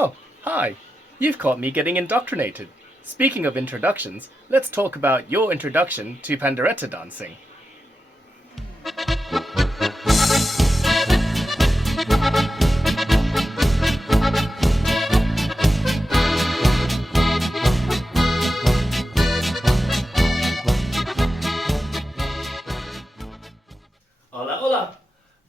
Oh, hi. You've caught me getting indoctrinated. Speaking of introductions, let's talk about your introduction to pandereta dancing. Hola, hola.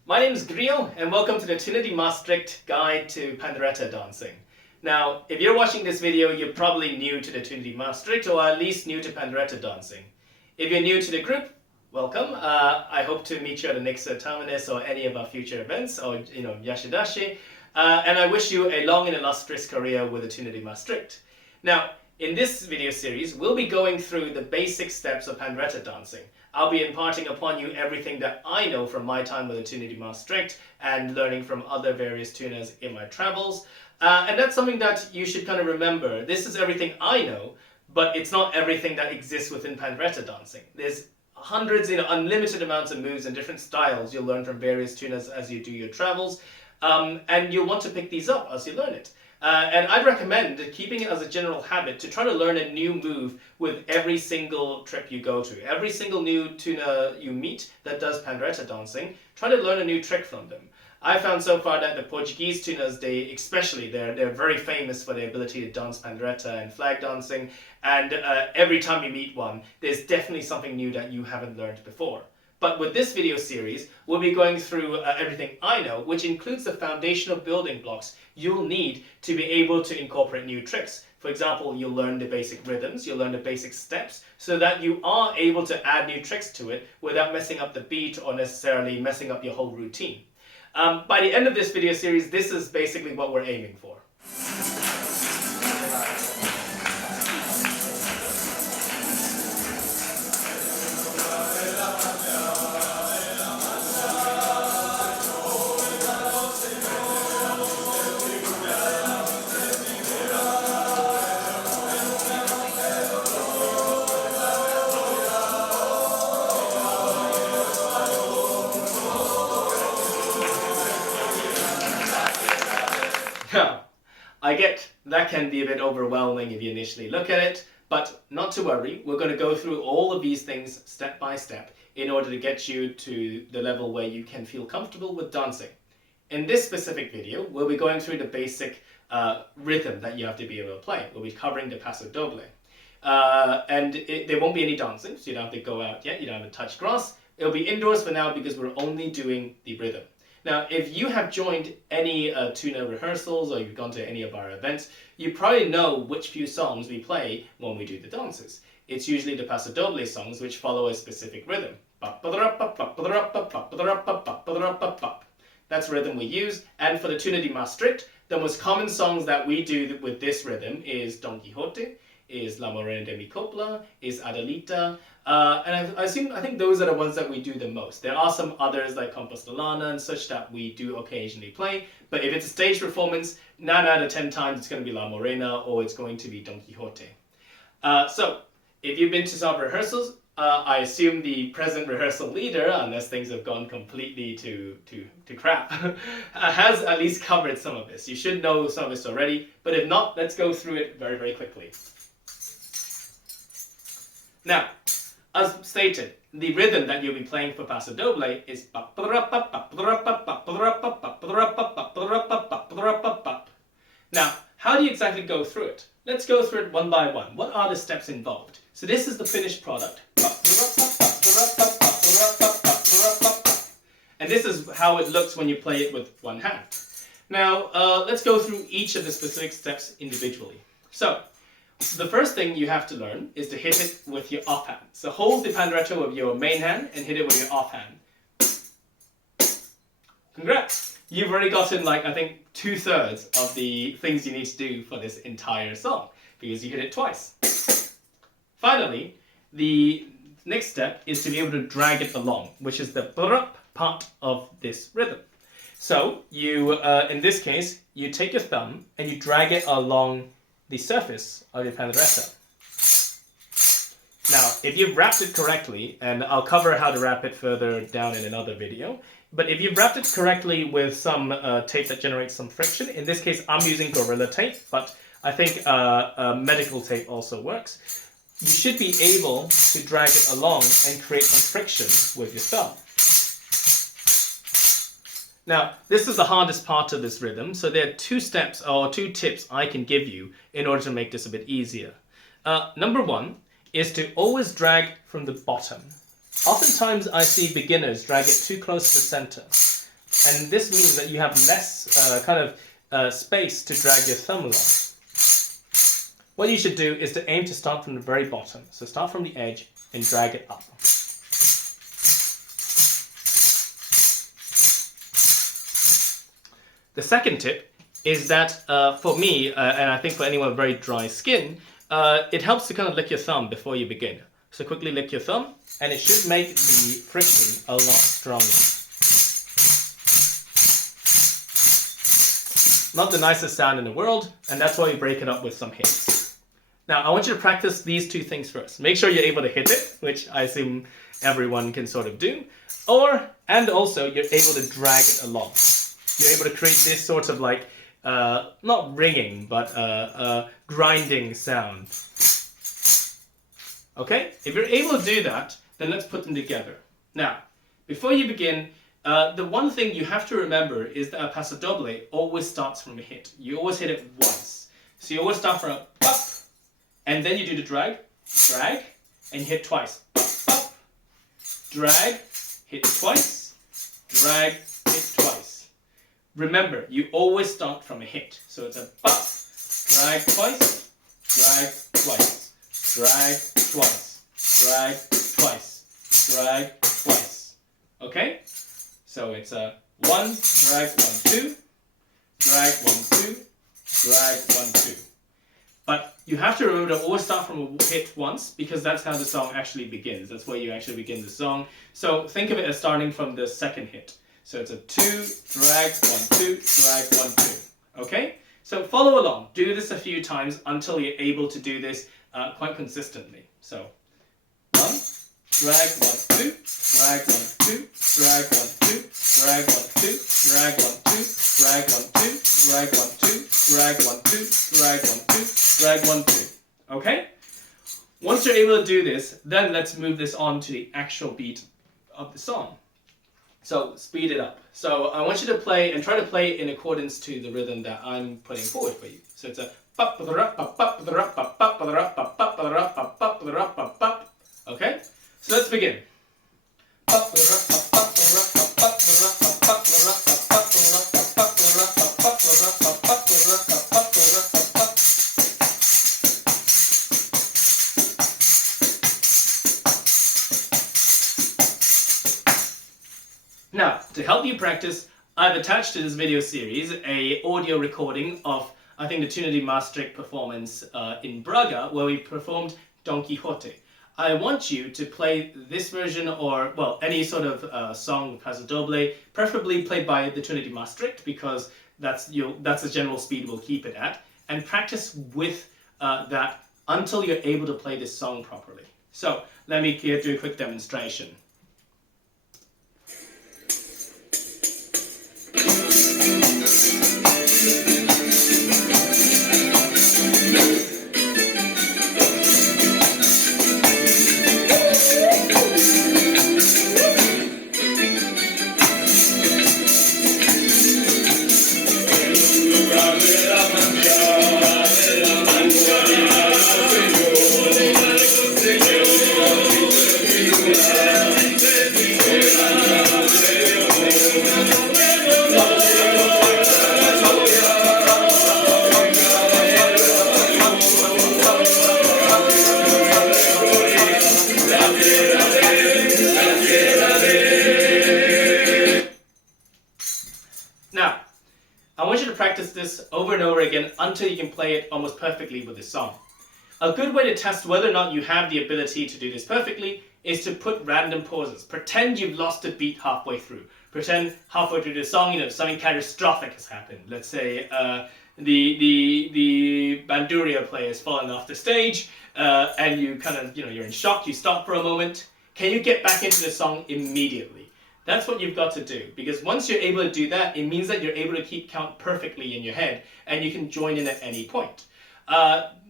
My name is Grillo, and welcome to the Tuna de Maastricht Guide to Pandereta Dancing. Now, if you're watching this video, you're probably new to the Tuna de Maastricht, or at least new to pandereta dancing. If you're new to the group, welcome. I hope to meet you at the next Terminus or any of our future events, or Yashidashi. And I wish you a long and illustrious career with the Tuna de Maastricht. Now, in this video series, we'll be going through the basic steps of pandereta dancing. I'll be imparting upon you everything that I know from my time with the Tuna de Maastricht and learning from other various tunas in my travels. And that's something that you should kind of remember. This is everything I know, but it's not everything that exists within pandereta dancing. There's hundreds, unlimited amounts of moves and different styles you'll learn from various tunas as you do your travels. And you'll want to pick these up as you learn it. And I'd recommend keeping it as a general habit to try to learn a new move with every single trip you go to. Every single new tuna you meet that does pandereta dancing, try to learn a new trick from them. I found so far that the Portuguese tunas, they're very famous for their ability to dance pandereta and flag dancing. And every time you meet one, there's definitely something new that you haven't learned before. But with this video series, we'll be going through everything I know, which includes the foundational building blocks you'll need to be able to incorporate new tricks. For example, you'll learn the basic rhythms, you'll learn the basic steps, so that you are able to add new tricks to it without messing up the beat or necessarily messing up your whole routine. By the end of this video series, this is basically what we're aiming for. Now, I get that can be a bit overwhelming if you initially look at it, but not to worry, we're going to go through all of these things step by step in order to get you to the level where you can feel comfortable with dancing. In this specific video, we'll be going through the basic rhythm that you have to be able to play. We'll be covering the Pasadoble. There won't be any dancing, so you don't have to go out yet, you don't have to touch grass. It'll be indoors for now because we're only doing the rhythm. Now, if you have joined any tuna rehearsals or you've gone to any of our events, you probably know which few songs we play when we do the dances. It's usually the Pasadoble songs which follow a specific rhythm. That's the rhythm we use. And for the Tuna de Maastricht, the most common songs that we do with this rhythm is Don Quixote, is La Morena de mi Copla, is Adelita, and I think those are the ones that we do the most. There are some others like Compostelana and such that we do occasionally play, but if it's a stage performance, 9 out of 10 times it's going to be La Morena or it's going to be Don Quixote. So, if you've been to some rehearsals, I assume the present rehearsal leader, unless things have gone completely to crap, has at least covered some of this. You should know some of this already, but if not, let's go through it very, very quickly. Now, as stated, the rhythm that you'll be playing for Pasadoble is now, how do you exactly go through it? Let's go through it one by one. What are the steps involved? So this is the finished product. And this is how it looks when you play it with one hand. Now, let's go through each of the specific steps individually. So, the first thing you have to learn is to hit it with your offhand. So hold the pandereta with your main hand and hit it with your offhand. Congrats! You've already gotten I think 2/3 of the things you need to do for this entire song because you hit it twice. Finally, the next step is to be able to drag it along, which is the brup part of this rhythm. So you, in this case, you take your thumb and you drag it along the surface of your pandereta. Now, if you've wrapped it correctly, and I'll cover how to wrap it further down in another video, But if you've wrapped it correctly with some tape that generates some friction, in this case I'm using Gorilla Tape, but I think medical tape also works, you should be able to drag it along and create some friction with your thumb. Now, this is the hardest part of this rhythm, so there are two steps or two tips I can give you in order to make this a bit easier. Number one is to always drag from the bottom. Oftentimes I see beginners drag it too close to the center, and this means that you have less space to drag your thumb along. What you should do is to aim to start from the very bottom. So start from the edge and drag it up. The second tip is that for me, and I think for anyone with very dry skin, it helps to kind of lick your thumb before you begin. So quickly lick your thumb, and it should make the friction a lot stronger. Not the nicest sound in the world, and that's why we break it up with some hits. Now, I want you to practice these two things first. Make sure you're able to hit it, which I assume everyone can sort of do, and also you're able to drag it along. You're able to create this sort of like, not ringing, but grinding sound. Okay? If you're able to do that, then let's put them together. Now, before you begin, the one thing you have to remember is that a Pasadoble always starts from a hit. You always hit it once. So you always start from a pop, and then you do the drag, and hit twice. Pop, drag, hit twice, drag, hit twice. Remember, you always start from a hit. So it's a pop, drag twice, drag twice, drag twice, drag twice, drag twice. Okay? So it's a 1, drag 1, 2, drag 1, 2, drag 1, 2. But you have to remember to always start from a hit once, because that's how the song actually begins. That's where you actually begin the song. So think of it as starting from the second hit. So it's a 2, drag 1, 2, drag 1, 2. Okay? So follow along. Do this a few times until you're able to do this quite consistently. So 1, drag 1, 2, drag 1, 2, drag 1, 2, drag 1, 2, drag 1, 2, drag 1, 2, drag 1, 2, drag 1, 2, drag 1, 2, drag 1, 2. Okay? Once you're able to do this, then let's move this on to the actual beat of the song. So speed it up. So I want you to play and try to play in accordance to the rhythm that I'm putting forward for you. So it's a okay? So let's begin. Now, to help you practice, I've attached to this video series a audio recording of, I think, the Tuna de Maastricht performance in Braga, where we performed Don Quixote. I want you to play this version, or, well, any sort of song with Pasadoble, preferably played by the Tuna de Maastricht, because that's the general speed we'll keep it at, and practice with that until you're able to play this song properly. So, let me do a quick demonstration. Now, I want you to practice this over and over again until you can play it almost perfectly with this song. A good way to test whether or not you have the ability to do this perfectly is to put random pauses. Pretend you've lost a beat halfway through. Pretend halfway through the song, something catastrophic has happened. Let's say the banduria player has fallen off the stage, and you kind of, you're in shock. You stop for a moment. Can you get back into the song immediately? That's what you've got to do, because once you're able to do that, it means that you're able to keep count perfectly in your head, and you can join in at any point.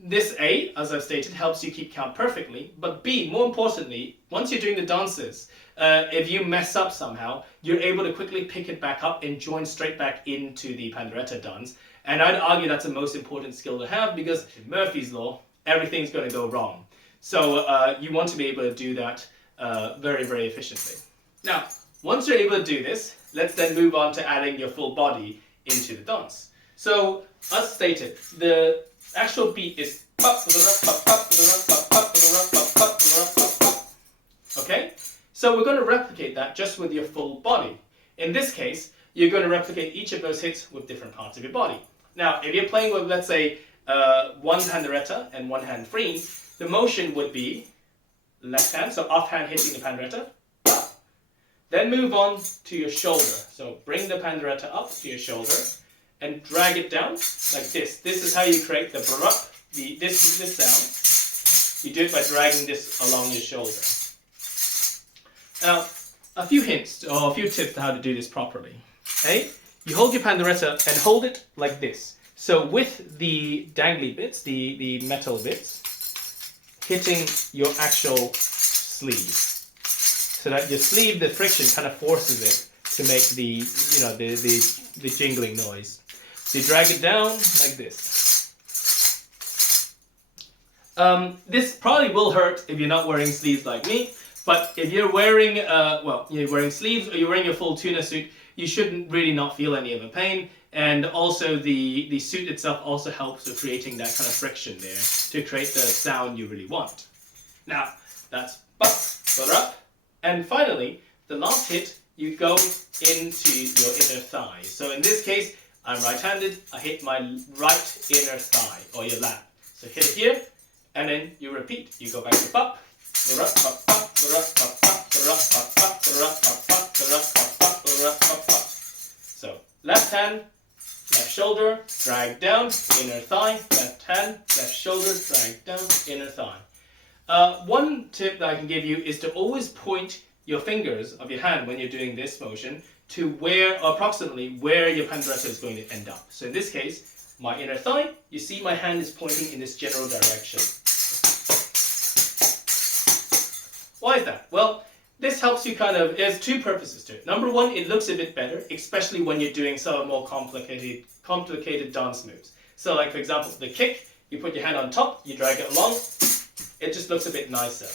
This A, as I've stated, helps you keep count perfectly, but B, more importantly, once you're doing the dances, if you mess up somehow, you're able to quickly pick it back up and join straight back into the pandereta dance. And I'd argue that's the most important skill to have, because in Murphy's Law, everything's going to go wrong. So you want to be able to do that very, very efficiently. Now, once you're able to do this, let's then move on to adding your full body into the dance. So, as stated, the actual beat is okay? So we're going to replicate that just with your full body. In this case, you're going to replicate each of those hits with different parts of your body. Now, if you're playing with, let's say, one pandereta and one hand free, the motion would be left hand, so off hand hitting the pandereta, then move on to your shoulder. So bring the pandereta up to your shoulder and drag it down like this. This is how you create the barup, this sound. You do it by dragging this along your shoulder. Now, a few hints or a few tips on how to do this properly. Okay? You hold your pandereta and hold it like this. So with the dangly bits, the metal bits, hitting your actual sleeve. So that your sleeve, the friction kind of forces it to make the jingling noise. So you drag it down like this. This probably will hurt if you're not wearing sleeves like me, but if you're wearing, you're wearing sleeves or you're wearing your full tuna suit, you shouldn't really not feel any of the pain. And also the suit itself also helps with creating that kind of friction there to create the sound you really want. Now, that's up. And finally, the last hit, you go into your inner thigh. So in this case, I'm right-handed, I hit my right inner thigh, or your lat. So hit it here, and then you repeat. You go back to pop, so left hand, left shoulder, drag down, inner thigh, left hand, left shoulder, drag down, inner thigh. One tip that I can give you is to always point your fingers of your hand when you're doing this motion to approximately where your pandereta is going to end up. So in this case, my inner thigh, you see my hand is pointing in this general direction. Why is that? Well, this helps you there's two purposes to it. Number one, it looks a bit better, especially when you're doing some more complicated dance moves. So like, for example, the kick, you put your hand on top, you drag it along, it just looks a bit nicer.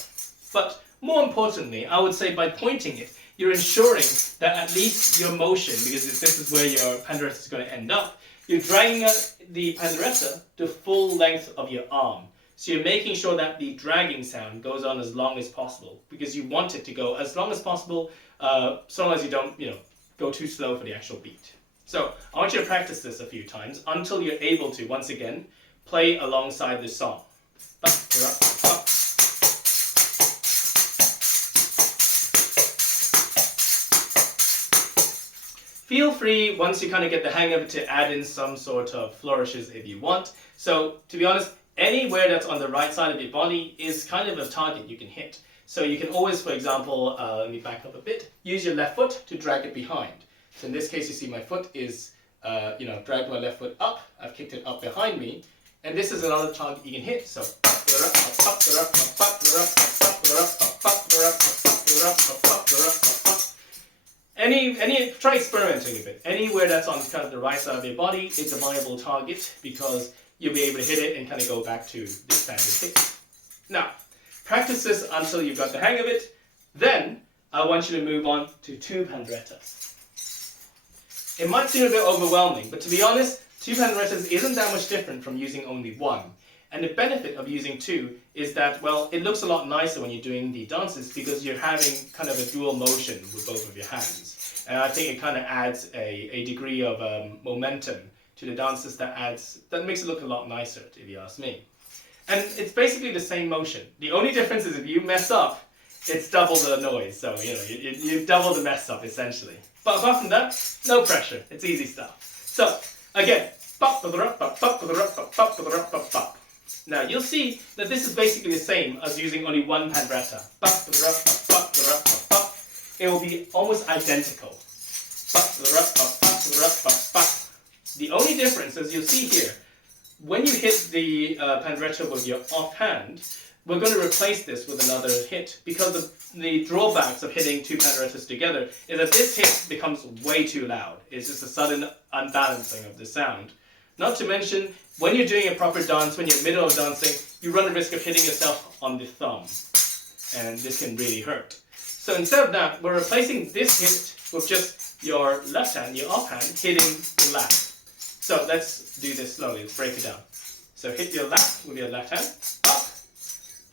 But more importantly, I would say by pointing it, you're ensuring that at least your motion, because if this is where your pandereta is going to end up, you're dragging the pandereta to full length of your arm. So you're making sure that the dragging sound goes on as long as possible, because you want it to go as long as possible, so long as you don't, go too slow for the actual beat. So I want you to practice this a few times until you're able to, once again, play alongside this song. Feel free, once you kind of get the hang of it, to add in some sort of flourishes if you want. So, to be honest, anywhere that's on the right side of your body is kind of a target you can hit. So you can always, for example, let me back up a bit, use your left foot to drag it behind. So in this case, you see my foot is, dragged my left foot up, I've kicked it up behind me, and this is another target you can hit. So, try experimenting a bit. Anywhere that's on kind of the right side of your body is a viable target, because you'll be able to hit it and kind of go back to the standard hit. Now, practice this until you've got the hang of it. Then, I want you to move on to two panderetas. It might seem a bit overwhelming, but to be honest, two panderetas isn't that much different from using only one. And the benefit of using two is that, well, it looks a lot nicer when you're doing the dances, because you're having kind of a dual motion with both of your hands. And I think it kind of adds a degree of momentum to the dances that makes it look a lot nicer, if you ask me. And it's basically the same motion. The only difference is if you mess up, it's double the noise. So, you double the mess up, essentially. But apart from that, no pressure. It's easy stuff. So, again, now you'll see that this is basically the same as using only one pandereta. it will be almost identical. The only difference, as you'll see here, when you hit the pandereta with your offhand, we're going to replace this with another hit, because the drawbacks of hitting two panderetas together is that this hit becomes way too loud. It's just a sudden unbalancing of the sound. Not to mention, when you're doing a proper dance, when you're in the middle of dancing, you run the risk of hitting yourself on the thumb, and this can really hurt. So instead of that, we're replacing this hit with just your left hand, your offhand, hitting the lap. So let's do this slowly. Let's break it down. So hit your lap with your left hand.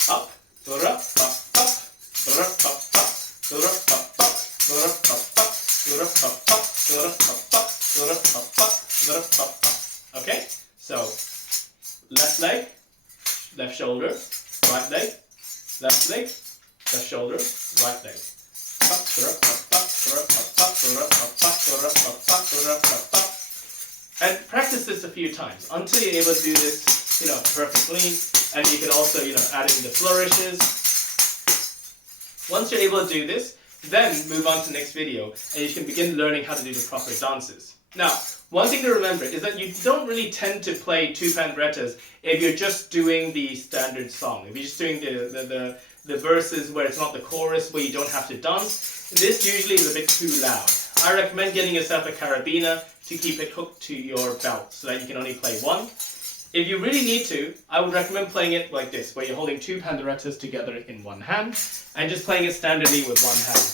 Up, up, up, up, up, okay, so left leg, left shoulder, right leg, left leg, left shoulder, right leg. And practice this a few times until you're able to do this, perfectly. And you can also, add in the flourishes. Once you're able to do this, then move on to the next video, and you can begin learning how to do the proper dances. Now, one thing to remember is that you don't really tend to play two panderetas if you're just doing the standard song. If you're just doing the verses where it's not the chorus, where you don't have to dance, this usually is a bit too loud. I recommend getting yourself a carabiner to keep it hooked to your belt so that you can only play one. If you really need to, I would recommend playing it like this, where you're holding two panderetas together in one hand and just playing it standardly with one hand.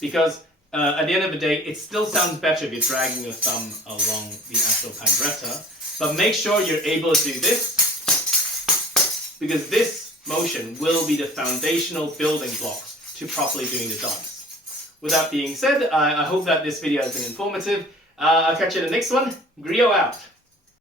Because at the end of the day, it still sounds better if you're dragging your thumb along the actual pandereta. But make sure you're able to do this, because this motion will be the foundational building blocks to properly doing the dance. With that being said, I hope that this video has been informative. I'll catch you in the next one. Grillo out.